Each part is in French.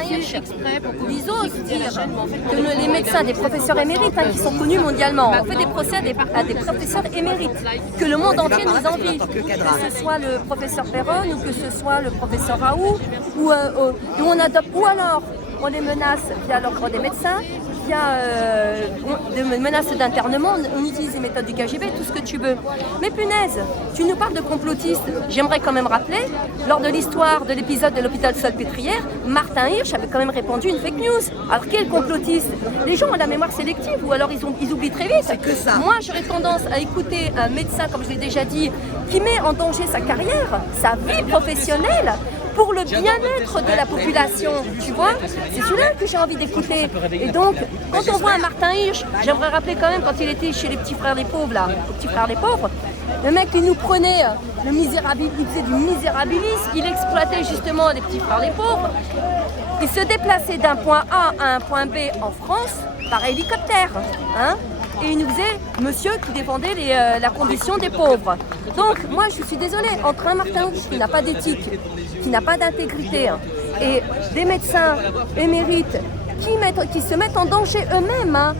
Martin Hirsch, ils osent dire que les médecins, des professeurs émérites, qui sont connus mondialement, ont fait des procès à des professeurs émérites, que le monde entier nous envie, que ce soit le professeur Perron ou que ce soit le professeur Raoult, ou on adopte, ou alors on les menace via l'ordre des médecins, via des menaces d'internement, on utilise les méthodes du KGB, tout ce que tu veux. Mais punaise, tu nous parles de complotistes. J'aimerais quand même rappeler, lors de l'histoire de l'épisode de l'hôpital Salpêtrière, Martin Hirsch avait quand même répandu une fake news. Alors quel complotiste? Les gens ont la mémoire sélective ou alors ils oublient très vite. C'est que ça. Moi, j'aurais tendance à écouter un médecin, comme je l'ai déjà dit, qui met en danger sa carrière, sa vie professionnelle, pour le bien-être de la population, tu vois. C'est celui-là que j'ai envie d'écouter. Et donc, quand on voit un Martin Hirsch, j'aimerais rappeler quand même quand il était chez les petits frères des pauvres, là, les petits frères des pauvres, le mec qui nous prenait le misérabilisme, il faisait du misérabilisme, il exploitait justement les petits frères des pauvres. Il se déplaçait d'un point A à un point B en France par hélicoptère, hein. Et il nous faisait monsieur qui défendait la condition des pauvres. Donc moi je suis désolée, entre un Martin Hirsch qui n'a pas d'éthique, qui n'a pas d'intégrité, et des médecins émérites qui se mettent en danger eux-mêmes,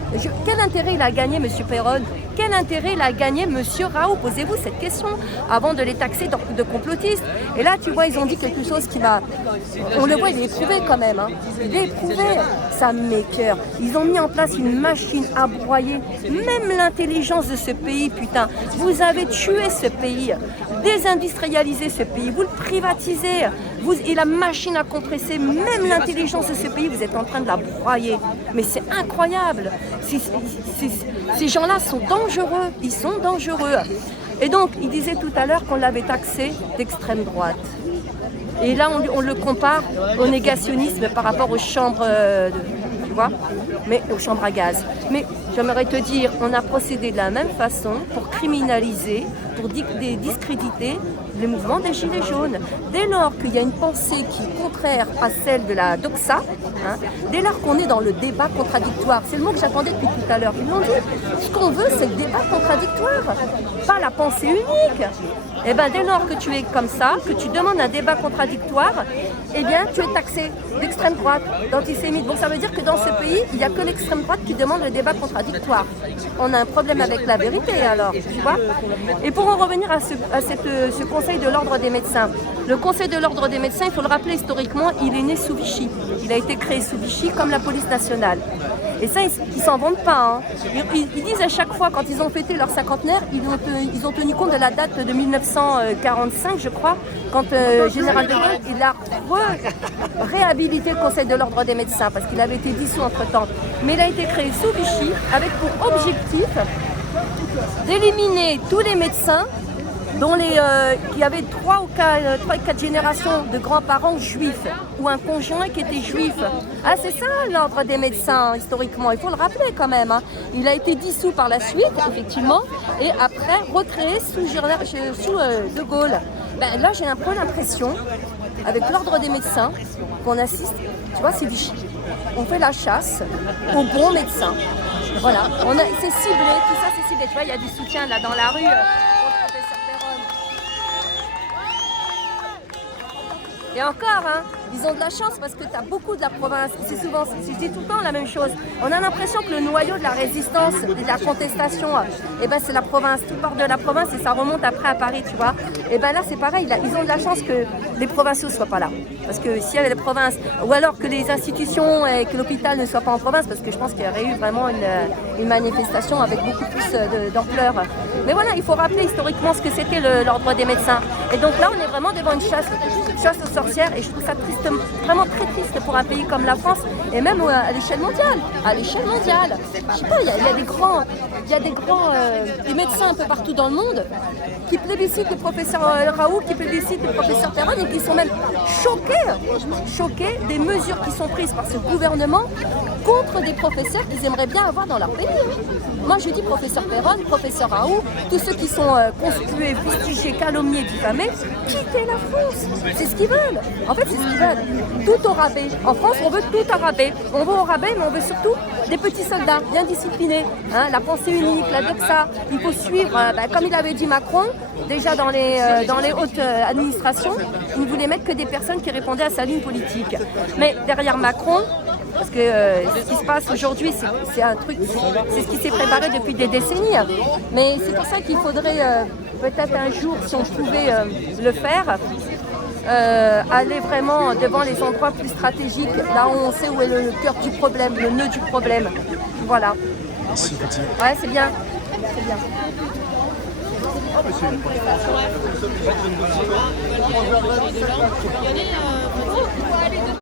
quel intérêt il a gagné monsieur Perron? Quel intérêt il a gagné monsieur Raoult? Posez-vous cette question avant de les taxer de complotistes. Et là, tu vois, ils ont dit quelque chose qui m'a... On le voit, il est éprouvé quand même. Il est éprouvé, ça m'écoeure. Ils ont mis en place une machine à broyer. Même l'intelligence de ce pays, putain. Vous avez tué ce pays, désindustrialisé ce pays, vous le privatisez. Et la machine à compresser, même l'intelligence de ce pays, vous êtes en train de la broyer. Mais c'est incroyable. Ces gens-là sont dangereux. Ils sont dangereux. Et donc, il disait tout à l'heure qu'on l'avait taxé d'extrême droite. Et là, on le compare au négationnisme par rapport aux chambres, tu vois, mais aux chambres à gaz. Mais j'aimerais te dire, on a procédé de la même façon pour criminaliser, pour discréditer le mouvement des Gilets jaunes. Dès lors qu'il y a une pensée qui est contraire à celle de la doxa, dès lors qu'on est dans le débat contradictoire, c'est le mot que j'attendais depuis tout à l'heure, ils l'ont dit, ce qu'on veut c'est le débat contradictoire, pas la pensée unique. Et bien dès lors que tu es comme ça, que tu demandes un débat contradictoire, eh bien tu es taxé d'extrême droite, d'antisémite. Donc ça veut dire que dans ce pays, il n'y a que l'extrême droite qui demande le débat contradictoire. On a un problème avec la vérité alors, tu vois. Et pour en revenir à ce Conseil de l'ordre des médecins. Le Conseil de l'ordre des médecins, il faut le rappeler historiquement, il est né sous Vichy. Il a été créé sous Vichy comme la police nationale. Et ça, ils s'en vantent pas. Ils disent à chaque fois, quand ils ont fêté leur cinquantenaire, ils ont tenu compte de la date de 1945, je crois, quand Général de Gaulle, il a réhabilité le Conseil de l'ordre des médecins, parce qu'il avait été dissous entre-temps. Mais il a été créé sous Vichy, avec pour objectif d'éliminer tous les médecins qui avaient 3 ou 4 générations de grands-parents juifs ou un conjoint qui était juif. Ah, c'est ça l'ordre des médecins historiquement, il faut le rappeler quand même. Il a été dissous par la suite, effectivement, et après recréé sous De Gaulle. Ben, là, j'ai un peu l'impression, avec l'ordre des médecins, qu'on assiste, tu vois, c'est Vichy. On fait la chasse aux bons médecins. Voilà, c'est ciblé, tout ça c'est ciblé. Tu vois, il y a du soutien là dans la rue. Et encore, ils ont de la chance parce que tu as beaucoup de la province. C'est souvent, je dis tout le temps la même chose. On a l'impression que le noyau de la résistance et de la contestation, c'est la province. Tout part de la province et ça remonte après à Paris, tu vois. Et ben là, c'est pareil. Là, ils ont de la chance que les provinciaux ne soient pas là. Parce que s'il y avait les provinces, ou alors que les institutions et que l'hôpital ne soit pas en province, parce que je pense qu'il y aurait eu vraiment une manifestation avec beaucoup plus d'ampleur. Mais voilà, il faut rappeler historiquement ce que c'était l'ordre des médecins. Et donc là, on est vraiment devant une chasse aux sorcières, et je trouve ça triste, vraiment très triste pour un pays comme la France, et même à l'échelle mondiale. À l'échelle mondiale, je sais pas, il y a des médecins un peu partout dans le monde qui plébiscitent le professeur Raoult, qui plébiscitent le professeur Perron, et qui sont même choqués des mesures qui sont prises par ce gouvernement contre des professeurs qu'ils aimeraient bien avoir dans leur pays. Moi je dis professeur Perron, professeur Raoult, tous ceux qui sont conspués, fustigés, calomniés, diffamés, quittez la France. C'est ce qu'ils veulent. En fait, c'est ce qu'ils veulent. Tout au rabais. En France, on veut tout au rabais. On veut au rabais, mais on veut surtout des petits soldats bien disciplinés, hein, la pensée unique, la doxa. Il faut suivre, comme il avait dit Macron, déjà dans les hautes administrations, il ne voulait mettre que des personnes qui répondaient à sa ligne politique. Mais derrière Macron, parce que ce qui se passe aujourd'hui, c'est un truc, c'est ce qui s'est préparé depuis des décennies. Mais c'est pour ça qu'il faudrait peut-être un jour, si on pouvait le faire, aller vraiment devant les endroits plus stratégiques, là où on sait où est le cœur du problème, le nœud du problème. Voilà. Merci, Cathy. Ouais, c'est bien. C'est bien.